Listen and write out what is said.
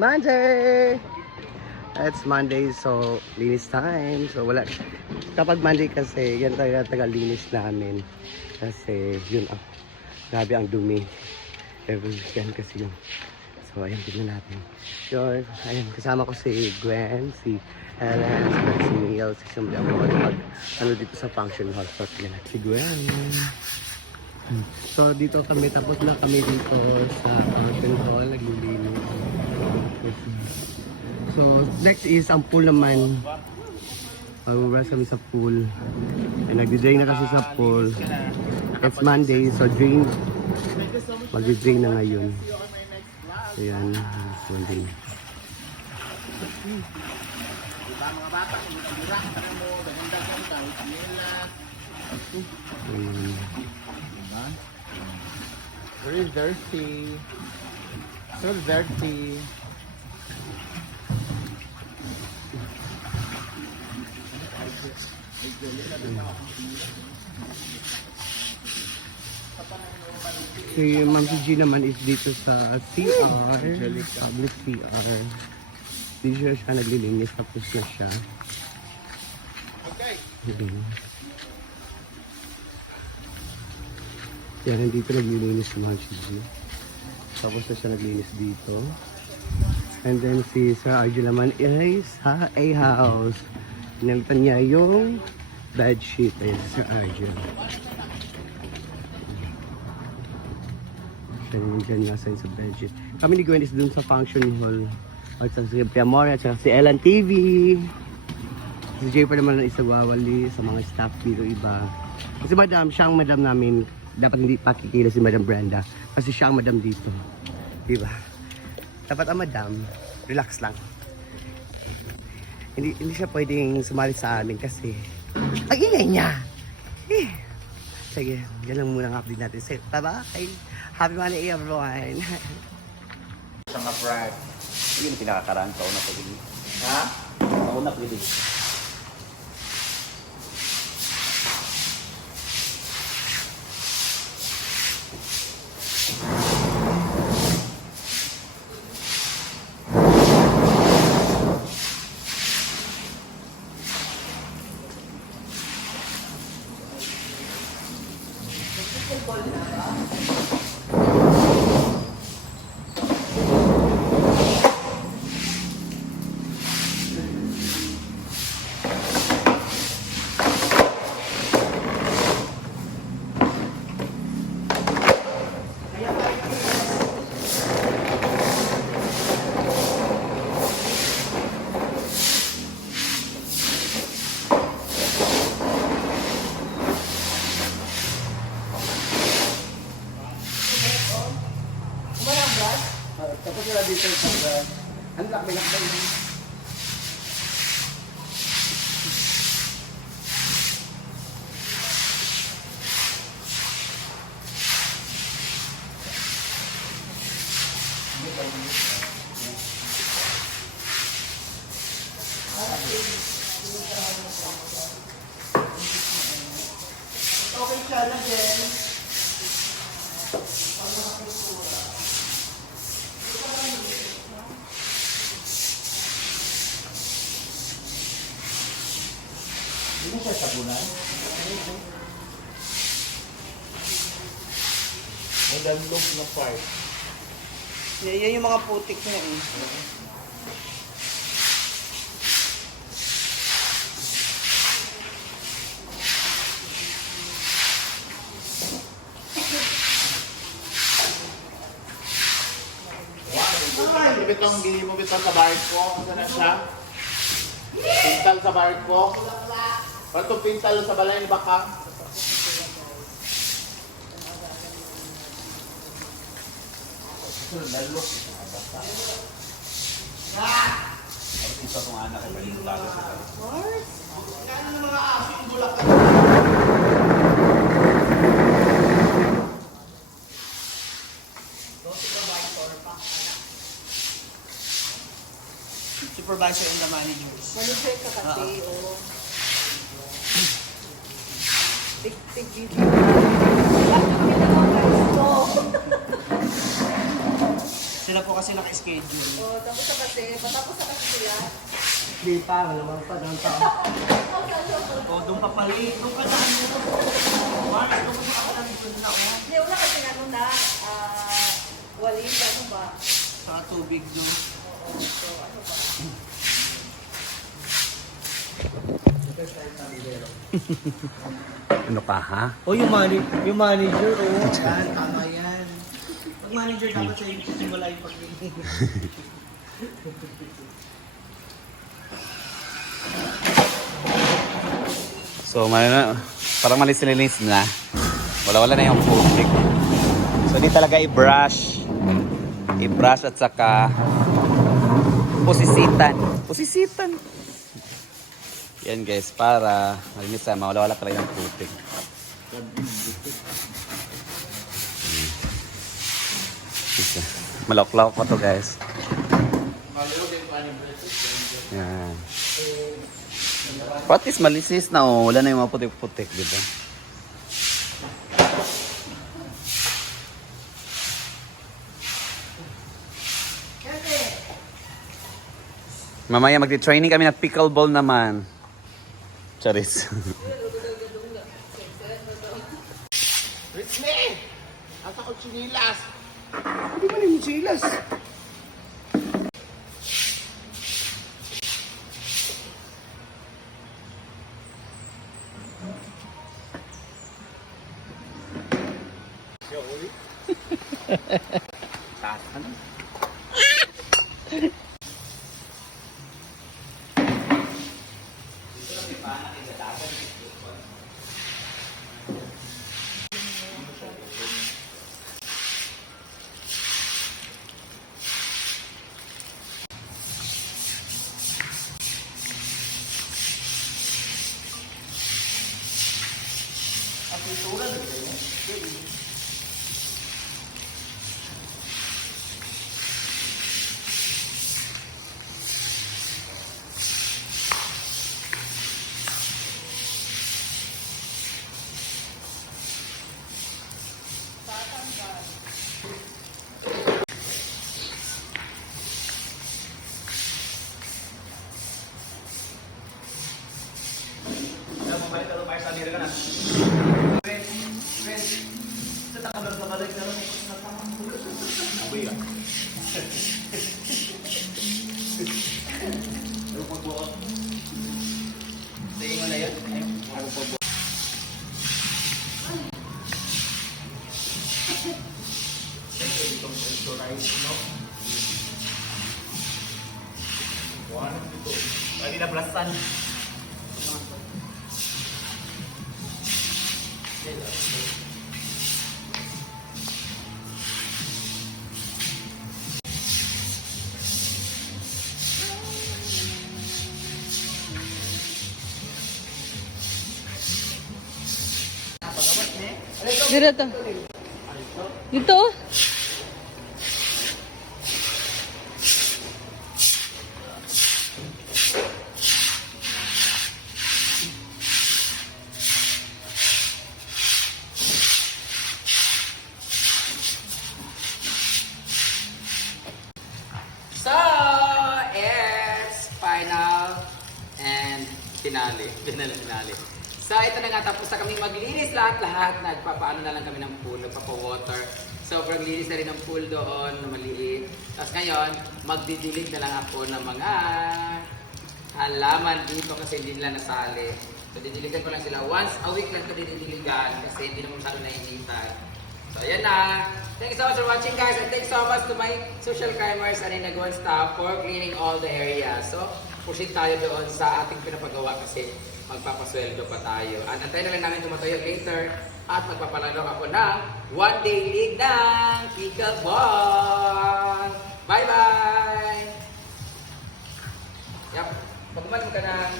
Monday! It's Monday, so linis time. So wala. Kapag Monday kasi, yan talaga linis namin. Kasi yun, grabe ang dumi. Every weekend kasi yun. So ayan, tignan natin. Yun, ayan, kasama ko si Gwen, si Helen, si Neil, si Sumbi. Ano dito sa function hall. So tignan natin si Gwen. So dito kami, tapos na kami dito sa function hall, naglilinis. So next is ang pool naman. Mag-brush kami sa pool. Nagdi-drain na kasi sa pool. It's Monday, so drain. Mag-drain na ngayon. Ayan, Monday. Very dirty. So dirty. Si Ma'am G naman is dito sa CR, public CR. Dito siya naglilinis, tapos na siya. Yan, nandito naglilinis si Ma'am G. Tapos na siya naglinis dito. And then si Sir Arjun naman is sa A-house. Pinalitan niya yung bed sheet. Ayan si Sir Arjun. Diyan nga sa bed sheet. Kami ni Gwen is dun sa function hall. At sa si Piamore at si Ellen TV. Si Jay pa naman is nagwawali sa mga staff dito iba. Kasi madam, siyang madam namin. Dapat hindi pakikila si Madam Brenda. Kasi siya ang madam dito. Diba? Dapat ang madam, relax lang. Hindi siya pwedeng sumali sa amin kasi ang ingay niya. Sige, yan lang muna ang update natin. Say bye-bye. Happy Monday everyone. Sa mga brag. Yun pinakakaraan sa una pwede. Ha? Sa una pwede. Tapos wala dito sa ang lakbay-lakbay. Okay siya na din. Hindi mo siya sabunan? May danlog na part. Yan yung mga putik na eh. Bitong gili mo bitong sa bark ko. Ano na siya? Pintal sa bark ko. Ano itong pintal sa balay ni Bakang? Dalok. Isa itong anak ay pwede talaga sa kanya. What? Kaya ng mga aso yung bulak ka. Supervisor and the managers. Manager ka kasi, oo. Tik-tik dito. Bakit pinaka-gusto? Sila po kasi naka-schedule. O, tapos na kasi, matapos na kasi sila. Di pa, malamang pa ng tao. O, doon pa pali. Doon ka na. Mars, doon ka pa lang doon na ako. Hindi, una kasi ano na, walis, ano ba? Saka tubig doon. Oo, so ano ba? Ano ka, ha? Oh, yung manager, oh. Yan, tama yan. Pag manager dapat sa iyo, simula yung pag-ibig. So, parang malis-linis na. Wala-wala na yung tubig. So, di talaga i-brush. I-brush at saka pusisitan. Pusisitan. Yan guys, para malinis na. Mawala-wala talaga yung tubig. Isa. Malawak-lawak pa to guys. Yan. At least malisis na oh. Wala na yung mga putik-putik, di ba? Mamaya magti-training kami ng pickleball naman. Charis. Ritme! Ang takot sinilas! Hindi man yung chilas. Lagi na blasan. Dito. Dito? So, it's final and finale. So, ito na nga, tapos na kami maglinis lahat-lahat. Nagpapaano na lang kami ng pool, nagpapa-water. Sobrang linis na rin ng pool doon, na maliit. Tapos ngayon, magdidilig na lang ako ng mga halaman dito kasi hindi nila nasali. So, didiligan ko lang sila. Once a week lang ito didiligan kasi hindi naman masyado nainitan. So, ayan na. Thank you so much for watching guys, and thanks so much to my social crimers and Inagwan staff for cleaning all the area. So, pushing tayo doon sa ating pinapagawa kasi magpapasweldo pa tayo. At antayin na lang namin tumatayo later at magpapalalok ako ng one-day league ng pickleball. Bye-bye! Yep, pagkuman mo ka ng